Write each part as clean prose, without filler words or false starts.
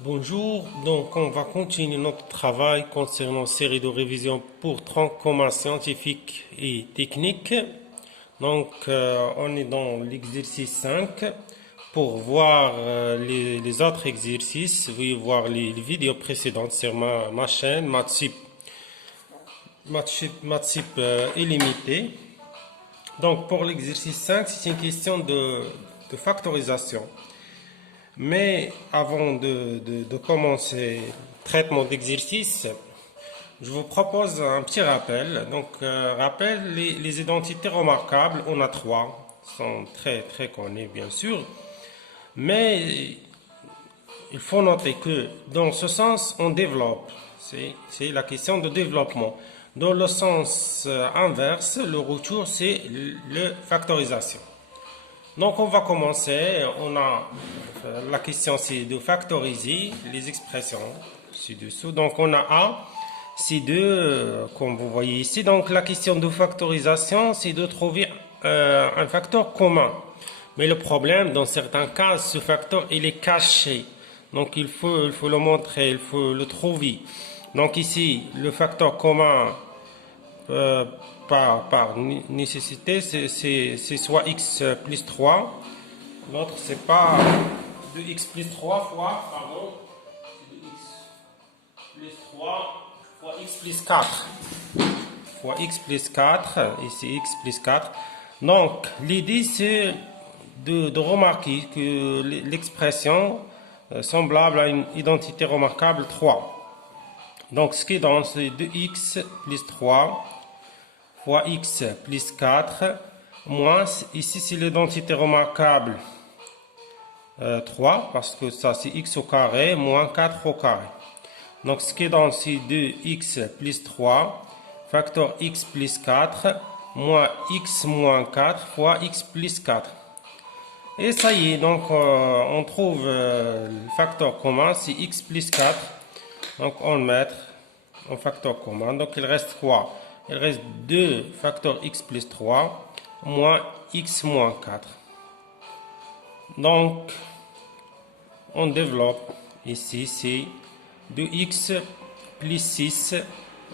Bonjour, donc on va continuer notre travail concernant série de révisions pour troncs communs scientifiques et techniques. Donc on est dans l'exercice 5. Pour voir les autres exercices, vous pouvez voir les vidéos précédentes sur ma chaîne Mathsip illimité. Donc pour l'exercice 5, c'est une question de factorisation. Mais avant de commencer le traitement d'exercice, je vous propose un petit rappel. Donc, rappel, les identités remarquables, on a trois, sont très connues bien sûr, mais il faut noter que dans ce sens, on développe. C'est la question de développement. Dans le sens inverse, le retour, c'est la factorisation. Donc on va commencer, on a la question c'est de factoriser les expressions ci-dessous. Donc on a A, C2, comme vous voyez ici. Donc la question de factorisation c'est de trouver un facteur commun. Mais le problème, dans certains cas, ce facteur il est caché. Donc il faut le montrer, il faut le trouver. Donc ici, le facteur commun par nécessité, c'est soit x plus 3. L'autre, c'est pas de x plus 3 fois, pardon, c'est de x plus 3 fois x plus 4. Fois x plus 4, ici x plus 4. Donc, l'idée, c'est de remarquer que l'expression semblable à une identité remarquable 3. Donc, ce qui donne, c'est 2x plus 3 fois x plus 4, moins, ici c'est l'identité remarquable 3, parce que ça c'est x au carré, moins 4 au carré. Donc ce qui donne c'est 2x plus 3, facteur x plus 4, moins x moins 4 fois x plus 4. Et ça y est, donc on trouve le facteur commun, c'est x plus 4. Donc on met en facteur commun, donc il reste quoi? Il reste 2 facteur x plus 3 moins x moins 4. Donc, on développe ici, c'est 2x plus 6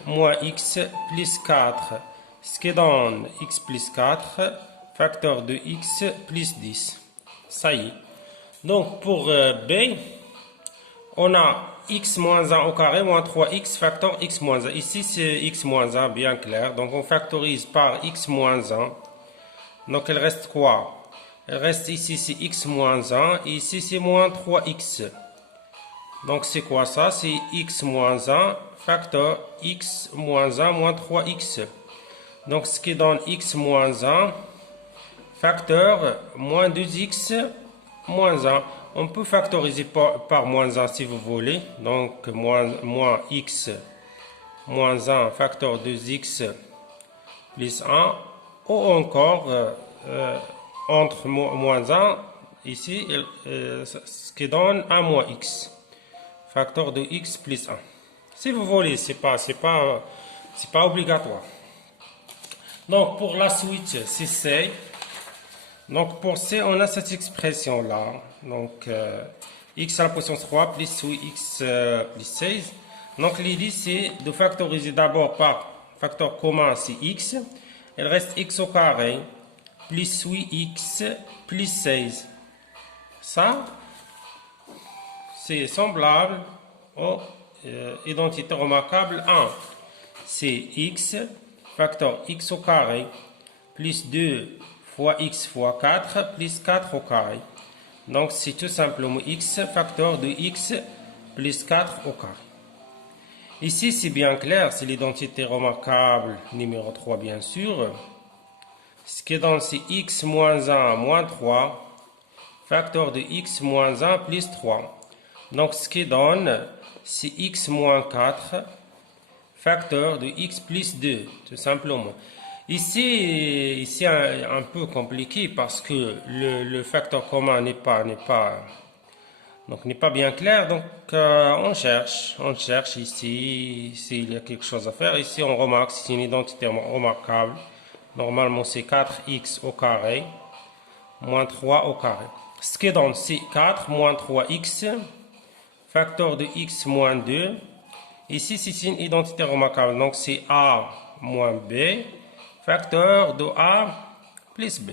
moins x plus 4. Ce qui donne x plus 4, facteur de x plus 10. Ça y est. Donc, pour B, on a x moins 1 au carré moins 3x facteur x moins 1. Ici, c'est x moins 1, bien clair. Donc, on factorise par x moins 1. Donc, il reste quoi? Il reste ici, c'est x moins 1. Et ici, c'est moins 3x. Donc, c'est quoi ça? C'est x moins 1 facteur x moins 1 moins 3x. Donc, ce qui donne x moins 1 facteur moins 2x moins 1. On peut factoriser par moins 1 si vous voulez. Donc, moins x moins 1 facteur 2x plus 1. Ou encore, entre moins 1, ici, ce qui donne 1 moins x. Facteur de x plus 1. Si vous voulez, c'est pas obligatoire. Donc, pour la suite, c'est C. Donc, pour C, on a cette expression-là. Donc, x à la puissance 3 plus 8x plus 16. Donc, l'idée, c'est de factoriser d'abord par facteur commun, c'est x. Il reste x au carré plus 8x plus 16. Ça, c'est semblable aux identités remarquables 1. C'est x, facteur x au carré, plus 2 fois x fois 4, plus 4 au carré. Donc, c'est tout simplement x, facteur de x, plus 4 au carré. Ici, c'est bien clair, c'est l'identité remarquable numéro 3, bien sûr. Ce qui donne, c'est x moins 1 moins 3, facteur de x moins 1 plus 3. Donc, ce qui donne, c'est x moins 4, facteur de x plus 2, tout simplement. Ici, un peu compliqué parce que le facteur commun n'est pas bien clair. Donc, on cherche ici s'il y a quelque chose à faire. Ici, on remarque, c'est une identité remarquable. Normalement, c'est 4x au carré moins 3 au carré. Ce qui donne, c'est 4 moins 3x facteur de x moins 2. Ici, c'est une identité remarquable. Donc, c'est a moins b, facteur de a plus b.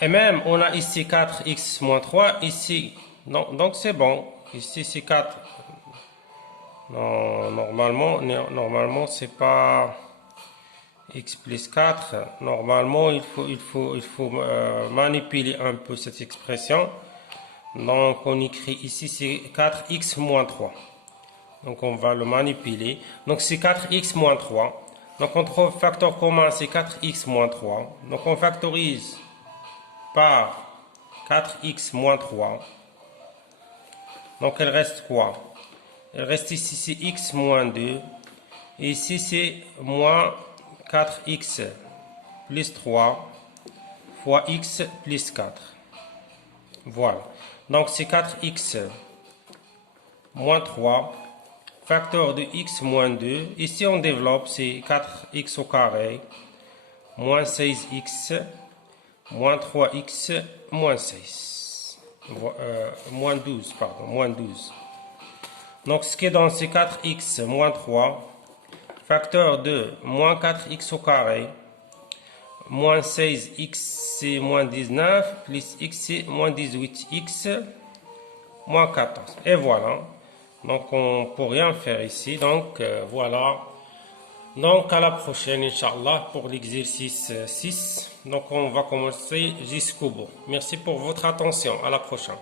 Et même, on a ici 4x moins 3. Ici, non, donc c'est bon. Ici, c'est 4. Non, normalement, c'est pas x plus 4. Normalement, il faut manipuler un peu cette expression. Donc, on écrit ici, c'est 4x moins 3. Donc, on va le manipuler. Donc, c'est 4x moins 3. Donc, on trouve facteur commun, c'est 4x moins 3. Donc, on factorise par 4x moins 3. Donc, il reste quoi? Il reste ici, c'est x moins 2. Et ici, c'est moins 4x plus 3 fois x plus 4. Voilà. Donc, c'est 4x moins 3, facteur de x moins 2. Ici, on développe, c'est 4x au carré, moins 16x, moins 3x, moins 6. Moins 12, pardon, moins 12. Donc, ce qui est dans ces 4x moins 3, facteur de moins 4x au carré, moins 16x, c'est moins 19, plus x, c'est moins 18x, moins 14. Et voilà. Donc, on ne peut rien faire ici. Donc, voilà. Donc, à la prochaine, Inch'Allah, pour l'exercice 6. Donc, on va commencer jusqu'au bout. Merci pour votre attention. À la prochaine.